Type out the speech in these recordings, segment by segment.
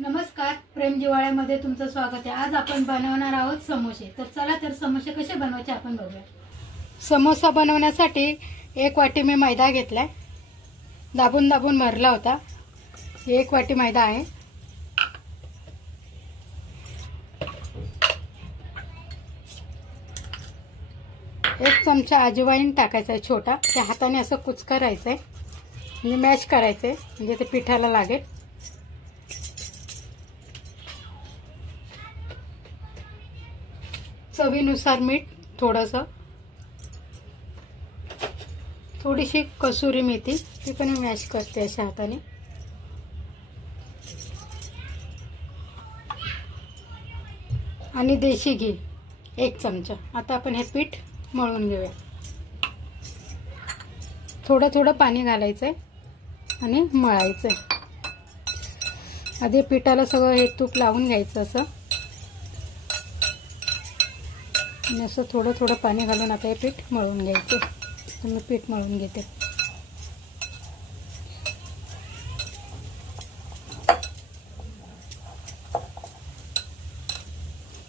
नमस्कार, प्रेम जिवाळ्यामध्ये तुमचं स्वागत आहे। आज आपण बनवणार आहोत समोसे। तर चला तर समोसे कसे बनवायचे आपण बघूया। समोसा बनवण्यासाठी 1 वाटी मी मैदा घेतलाय, दाबून दाबून भरला होता। 1 वाटी मैदा आहे। एक चमचा अजवाइन टाकायचा आहे छोटा, त्या हाताने असं कुच करायचंय म्हणजे मॅश करायचंय म्हणजे ते पिठाला लागेल। चवीनुसार मीठ, थोडीशी कसुरी मेथी, ती पण मॅश करते अशा हाताने। आणि देशी घी 1 चमचा। आता आपण हे पीठ मळून घेऊया। थोडं थोडं पाणी घालायचंय आणि मळायचंय। आधी पिठाला सगळं हे तूप लावून घ्यायचं असं, आणि असं थोडं थोडं पाणी घालून आता हे पीठ मळून घ्यायचं। तर मी पीठ मळून घेते।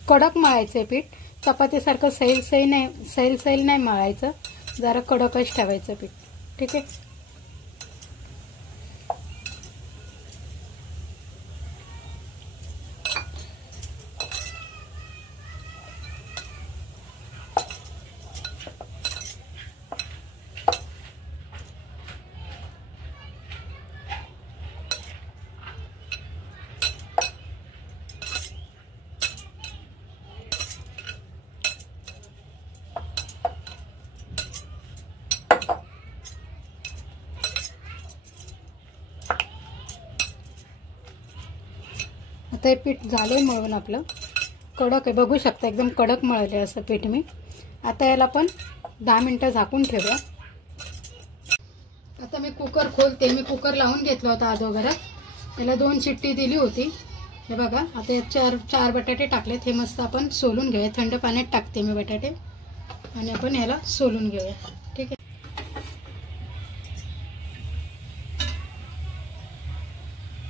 कडक मळायचं पीठ, चपातीसारखं सैल नाही मळायचं, जरा कडकच ठेवायचं पीठ। ठीक आहे। आता हे पीठ झाले मळून, आपलं कडक आहे, बघू शकता एकदम कडक मळले असं पीठ मी। आता याला आपण 10 मिनिटं झाकून ठेवूया। आता मी कुकर खोलते। मी कुकर लावून घेतला होता अगोदरच, याला 2 शिट्टी दिली होती। हे बघा, आता यात 4 बटाटे टाकलेत। हे मस्त आपण सोलून घेऊया। थंड पाण्यात टाकते मी बटाटे आणि आपण याला सोलून घेऊया। ठीक आहे।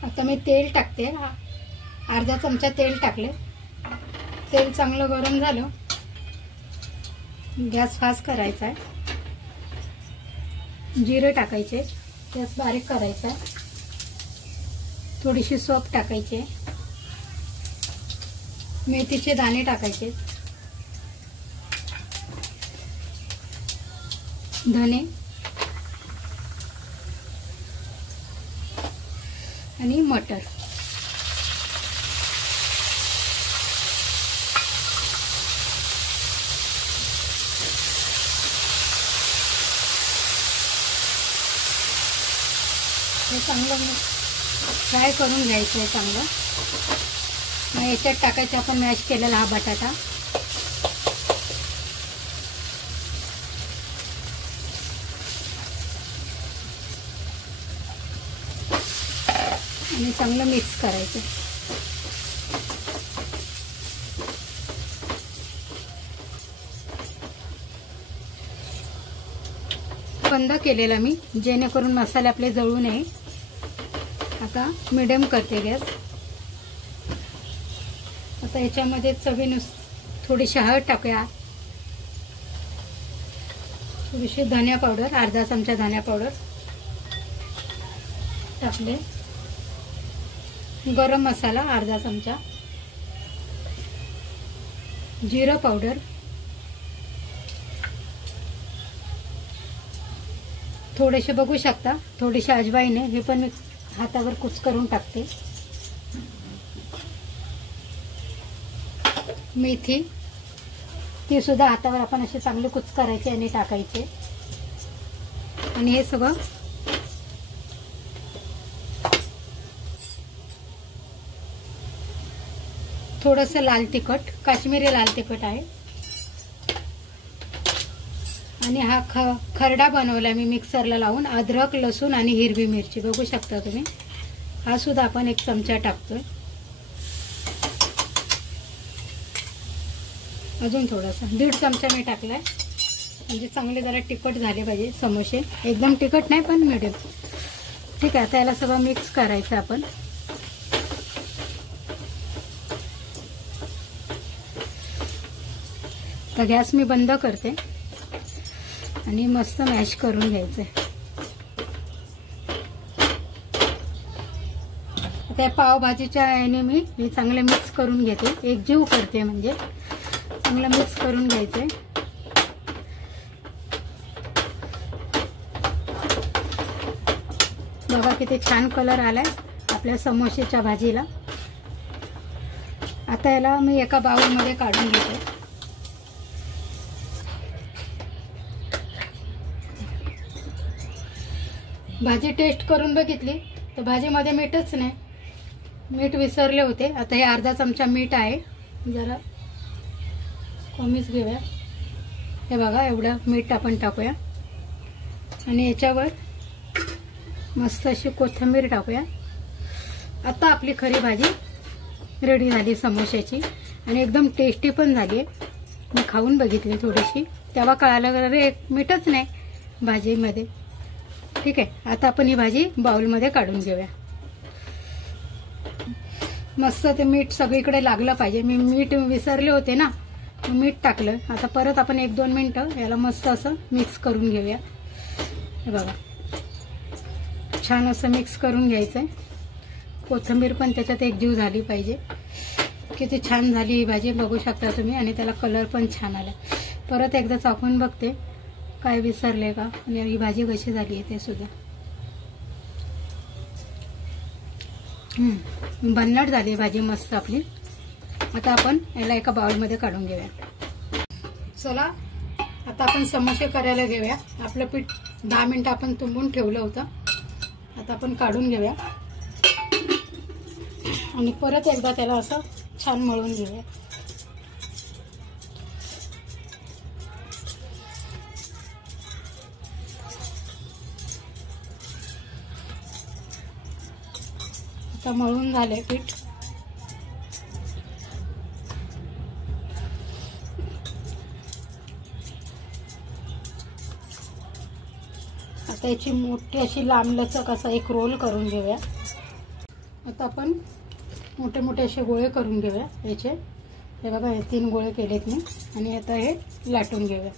आता मी तेल टाकते, अर्धा चमचा तेल टाकले। तेल चांगलं गरम झालं, गॅस फास्ट करायचा आहे। जिरे टाकायचे, गॅस बारीक करायचा आहे। थोडीशी सोप टाकायची, मेथीचे दाणे टाकायचे, धने आणि मटर। हे चांगलं फ्राय करून घ्यायचं आहे चांगलं। मग याच्यात टाकायचं आपण मॅश केलेला हा बटाटा, आणि चांगलं मिक्स करायचं। बंद केलेला मी, जेणेकरून मसाले आपले जळू नये। आता मीडियम करते गॅस। आता याच्यामध्ये चवीनुसार थोडीशी हळद टाकूया, थोडीशी धनिया पावडर, अर्धा चमचा धनिया पावडर टाकले, गरम मसाला अर्धा चमचा, जिरा पावडर, थोडेसे बघू शकता थोडीशी अजवाइन आहे, हे पण मी हातावर कुच करून टाकते। मेथी, ती सुद्धा हातावर आपण असे चांगले कुच करायचे आणि टाकायचे। आणि हे सगळं थोडंसं लाल तिखट, काश्मीरी लाल तिखट आहे। आणि हा खरडा बनवला मी मिक्सरला लावून, अद्रक, लसूण आणि हिरवी मिरची, बघू शकता तुम्ही। हा सुद्धा आपण 1 चमचा टाकतोय। अजून थोडासा 1.5 चमचा मी टाकलाय, म्हणजे चांगले जरा तिखट झाले पाहिजे समोसे। एकदम तिखट नाही पण मीडियम। ठीक आहे, आता याला सगळं मिक्स करायचं आपण। आता गॅस मी बंद करते आणि मस्त मॅश करून घ्यायचंय. त्या पावभाजीच्या याने मी चांगले मिक्स करून घेते, एकजीव करते, म्हणजे चांगलं मिक्स करून घ्यायचंय. बघा किती छान कलर आलाय आपल्या समोसेच्या भाजीला. आता याला मी एका बाउलमध्ये काढून घेते. भाजी टेस्ट करून बघितली तर भाजीमध्ये मीठच नाही, मीठ विसरले होते. आता हे अर्धा चमचा मीठ आहे, जरा कमीच घेऊया. हे बघा एवढं मीठ आपण टाकूया आणि याच्यावर मस्त अशी कोथिंबीर टाकूया. आता आपली खरी भाजी रेडी झाली समोश्याची आणि एकदम टेस्टी पण झाली आहे. मी खाऊन बघितली थोडीशी, तेव्हा कळालं अरे मीठच नाही भाजीमध्ये. ठीक आहे, आता आपण ही भाजी बाउलमध्ये काढून घेऊया. मस्त ते मीठ सगळीकडे लागलं पाहिजे. मी मीठ विसरले होते ना, मीठ टाकलं. आता परत आपण 1-2 मिनिटं याला मस्त असं मिक्स करून घेऊया. हे बघा छान असं मिक्स करून घ्यायचंय. कोथिंबीर पण त्याच्यात एकजीव झाली पाहिजे. किती छान झाली ही भाजी बघू शकता तुम्ही, आणि त्याला कलर पण छान आला. परत एकदा चाखून बघते काय विसरले का आणि ही भाजी कशी झाली आहे ते सुद्धा. भन्नाट झाली भाजी मस्त आपली. आता आपण याला एका बाउलमध्ये काढून घेऊया. चला आता आपण समोसे करायला घेऊया. आपलं पीठ 10 मिनिटं आपण तुंबून ठेवलं होतं. आता आपण काढून घेऊया आणि परत एकदा त्याला असं छान मळून घेऊया. आता मळून झाले पीठ. आता याची मोठी अशी लांबलचक असा एक रोल करून घेऊया. आता आपण मोठे मोठे असे गोळे करून घेऊया याचे. हे बघा हे 3 गोळे केलेत मी आणि आता हे लाटून घेऊया.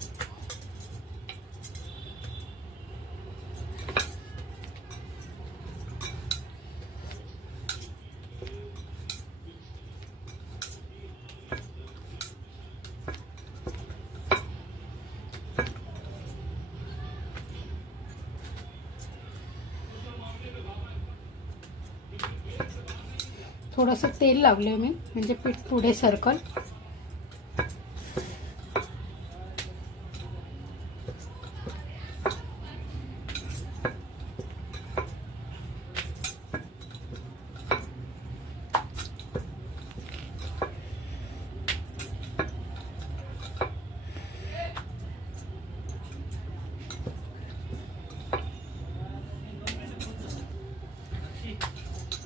थोडंसं तेल लावलं मी, म्हणजे पीठ पुढे सरकल.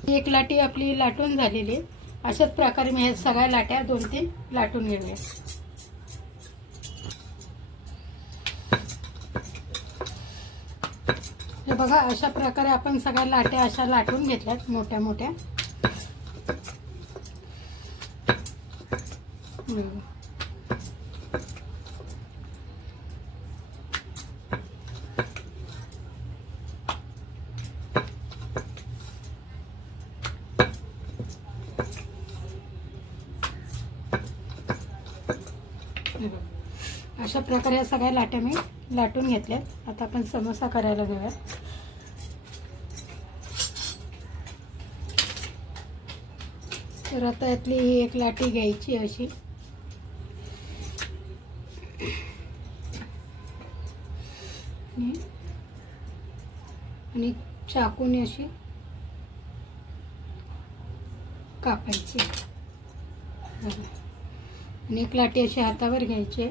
एक लाटी आपली लाटून झालेली आहे. अशाच प्रकारे मी हे सगळ्या लाट्या 2-3 लाटून घेऊया. हे बघा अशा प्रकारे आपण सगळ्या लाट्या अशा लाटून घेतल्यात मोठ्या मोठ्या. अशा प्रकारे सगळ्या लाट्या मी लाटून घेतल्यात. आता आपण समोसा करायला घेऊया. तर आता यातली ही एक लाटी घ्यायची अशी आणि चाकूने अशी कापायची. आणि एक लाटी अशी हातावर घ्यायची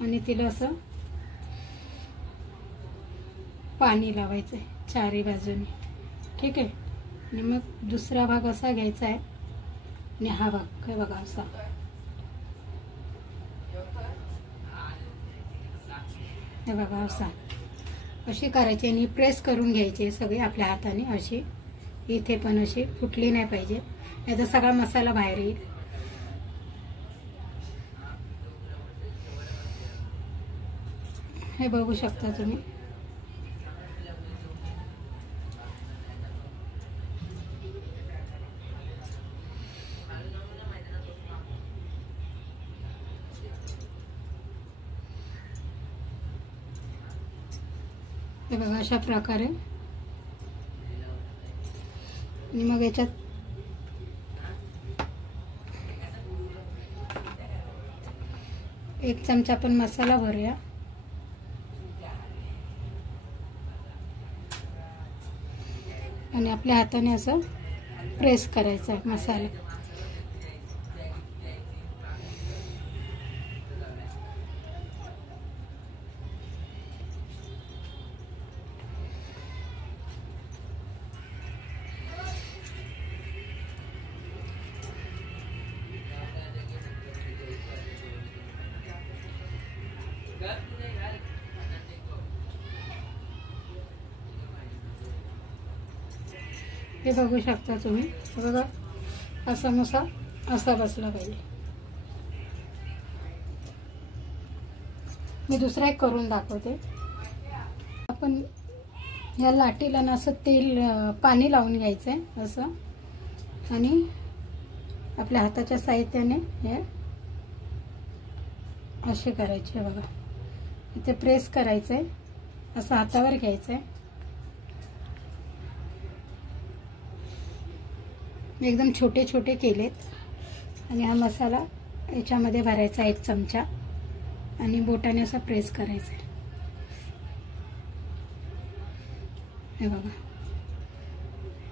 आणि तिला असं पाणी लावायचं आहे 4ही बाजूने. ठीक आहे, आणि मग दुसरा भाग असा घ्यायचा आहे आणि हा भाग काय बघा असा. हे बघा असा अशी करायची आणि प्रेस करून घ्यायची सगळी आपल्या हाताने अशी. इथे पण अशी फुटली नाही पाहिजे, याचा सगळा मसाला बाहेर येईल. हे बघू शकता तुम्ही. हे बघा अशा प्रकारे. आणि मग याच्यात एक चमचा आपण मसाला भरूया. आणि आपल्या हाताने असं प्रेस करायचं आहे मसाला. हे बघू शकता तुम्ही. बघा हा समोसा असा बसला पाहिजे. मी दुसरा एक करून दाखवते. आपण या लाटीला ना असं तेल पाणी लावून घ्यायचं आहे असं. आणि आपल्या हाताच्या साहित्याने हे असे करायचे. बघा इथे प्रेस करायचं आहे. असं हातावर घ्यायचं आहे. एकदम छोटे छोटे केलेत. आणि हा मसाला याच्यामध्ये भरायचा 1 चमचा. आणि बोटाने असं प्रेस करायचं आहे. हे बघा.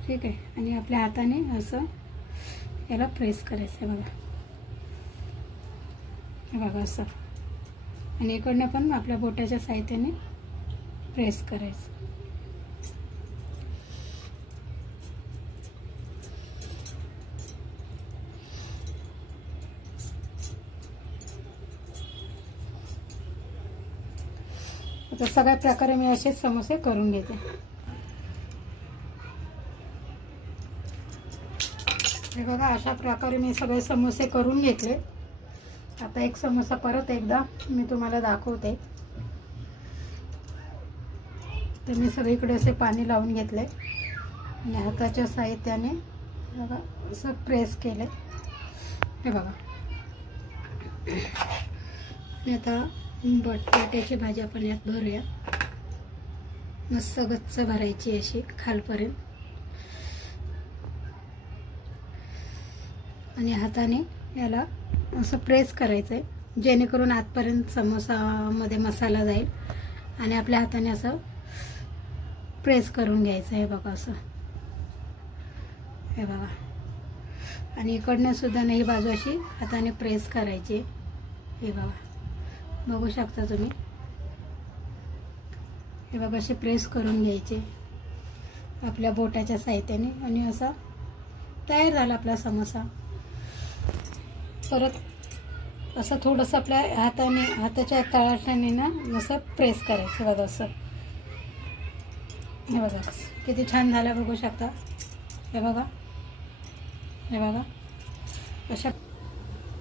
ठीक आहे. आणि आपल्या हाताने असं याला प्रेस करायचं आहे. बघा हे बघा असं. आणि इकडनं पण आपल्या बोटाच्या साहित्याने प्रेस करायचं. आता सगळ्या प्रकारे मी असेच समोसे करून घेते. हे बघा अशा प्रकारे मी सगळे समोसे करून घेतले. आता एक समोसा परत एकदा मी तुम्हाला दाखवते. तर मी सगळीकडे असे पाणी लावून घेतले आणि हाताच्या साहित्याने बघा असं प्रेस केले. हे बघा. आणि आता बटाट्याची भाजी आपण यात भरूया. मस्त गच्च भरायची अशी खालपर्यंत. आणि हाताने याला असं प्रेस करायचं आहे जेणेकरून आतपर्यंत समोसामध्ये मसाला जाईल. आणि आपल्या हाताने असं प्रेस करून घ्यायचं आहे. बघा असं. हे बघा. आणि इकडनं सुद्धा ही बाजू अशी हाताने प्रेस करायची. हे बघा बघू शकता तुम्ही. हे बघा असे प्रेस करून घ्यायचे आपल्या बोटाच्या साहित्याने. आणि असा तयार झाला आपला समोसा. परत असं थोडंसं आपल्या हाताने हाताच्या तळाने ना असं प्रेस करायचं. बघा असं. हे बघा किती छान झाला बघू शकता. हे बघा. हे बघा अशा.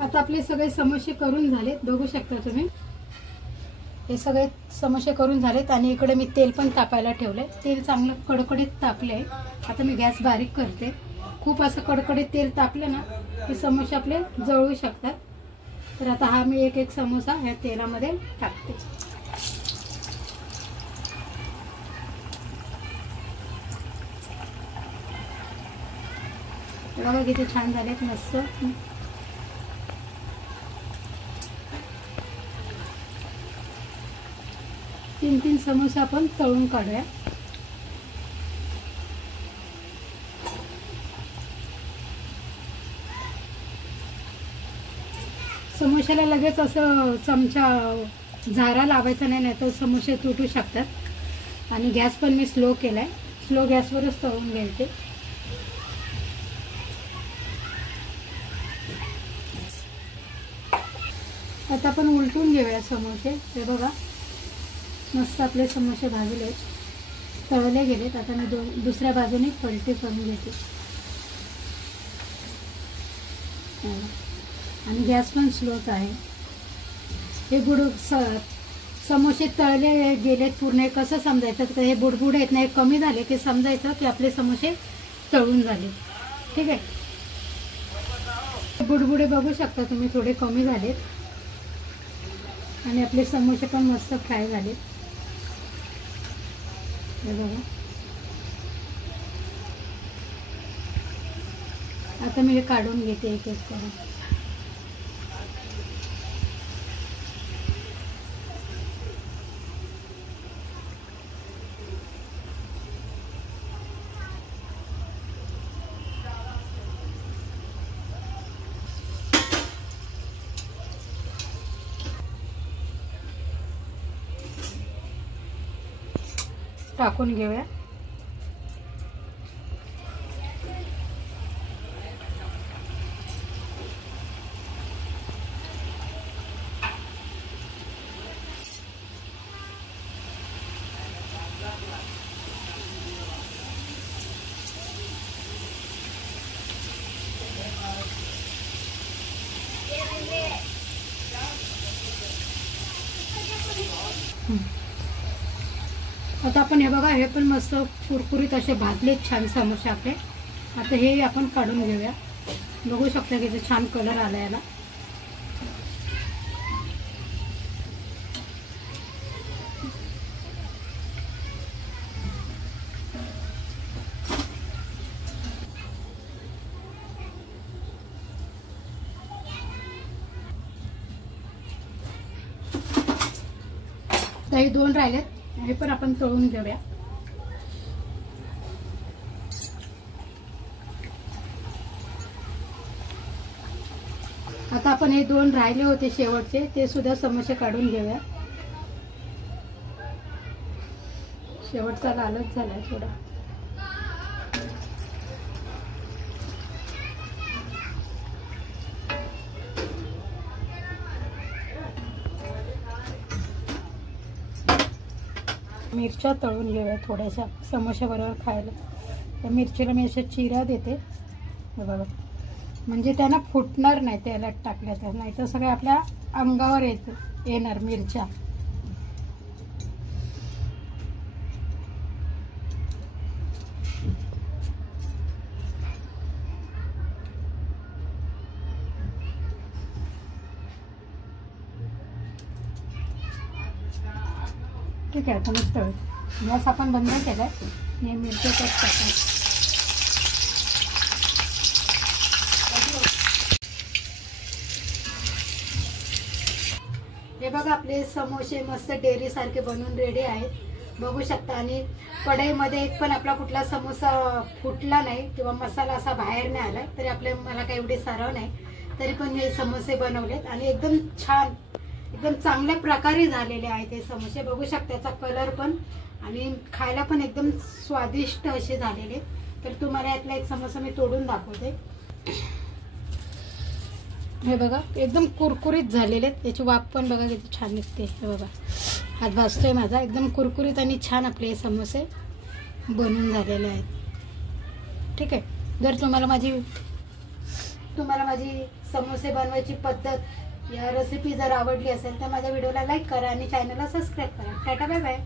आता आपले सगळे समोसे करून झालेत बघू शकता तुम्ही. हे सगळे समोसे करून झालेत. आणि इकडे मी तेल पण तापायला ठेवले. तेल चांगलं कडकडीत तापले. आता मी गॅस बारीक करते. खूप असं कडकडीत तेल तापलं ना हे समोसे आपले जळू शकतात. तर आता हा मी एक एक समोसा ह्या तेलामध्ये टाकते. बघा किती छान झालेत मस्त. 3 समोसे आपण तळून काढूया. समोशाला लगेच असं चमचा झारा लावायचा नाही, नाहीतर समोसे तुटू शकतात. आणि गॅस पण मी स्लो केलाय. स्लो गॅसवरच तळून घ्यायचे. आता आपण उलटून घेऊया समोसे. हे बघा मस्त आपले समोसे भाजले तळले गेलेत. आता मी दुसऱ्या बाजूने पलटी करून घेते. आणि गॅस पण स्लोच आहे. हे समोसे तळले गेलेत पूर्ण कसं समजायचं, तर हे बुडबुडे आहेत ना हे कमी झाले की समजायचं की आपले समोसे तळून झाले. ठीक आहे, बुडबुडे बघू शकता तुम्ही थोडे कमी झालेत आणि आपले समोसे पण मस्त फ्राय झाले. हे बघा, आता मी हे काढून घेते एक एक करून. टाकून घेऊया. आता आपण हे बघा, हे पण मस्त कुरकुरीत असे भाजलेत छान समोसे आपले. आता हे आपण काढून घेऊया. बघू शकता की छान कलर आला याला. हे 2 राहिलेत, हे पण आपण तळून घेऊया. आता आपण हे 2 राहिले होते शेवटचे, ते सुद्धा समोसे काढून घेऊया. शेवटचा लालच झालाय थोडा. मिरच्या तळून घेऊया थोड्याशा समोश्याबरोबर खायला. तर मिरचीला मी अशा चिरा देते बघा, म्हणजे त्यांना फुटणार नाही तेलात टाकल्या तर, नाही तर सगळ्या आपल्या अंगावर येणार मिरच्या. ठीक आहे, आता मस्त गॅस आपण बंद केलाय. हे मिरची टाका. हे बघा, आपले समोसे मस्त डेअरी सारखे बनवून रेडी आहेत बघू शकता. आणि कढईमध्ये एक पण आपला कुठला समोसा फुटला नाही किंवा मसाला असा बाहेर नाही आला. तरी मला काही एवढे सराव नाही, तरी पण हे समोसे बनवलेत आणि एकदम छान, एकदम चांगल्या प्रकारे झालेले आहेत हे समोसे. बघू शकता त्याचा कलर पण आणि खायला पण एकदम स्वादिष्ट असे झालेले. तर तुम्हाला यातला एक समोसा मी तोडून दाखवते. हे बघा, एकदम कुरकुरीत झालेले. त्याची वाफ पण बघा किती छान निघते. हे बघा, हात भाजतोय माझा. एकदम कुरकुरीत आणि छान आपले हे समोसे बनून झालेले आहेत. ठीक आहे, जर तुम्हाला माझी समोसे बनवायची पद्धत या रेसिपी जर आवडली असेल तर माझ्या व्हिडिओला लाईक करा आणि चॅनलला सबस्क्राईब करा. Tata, bye bye.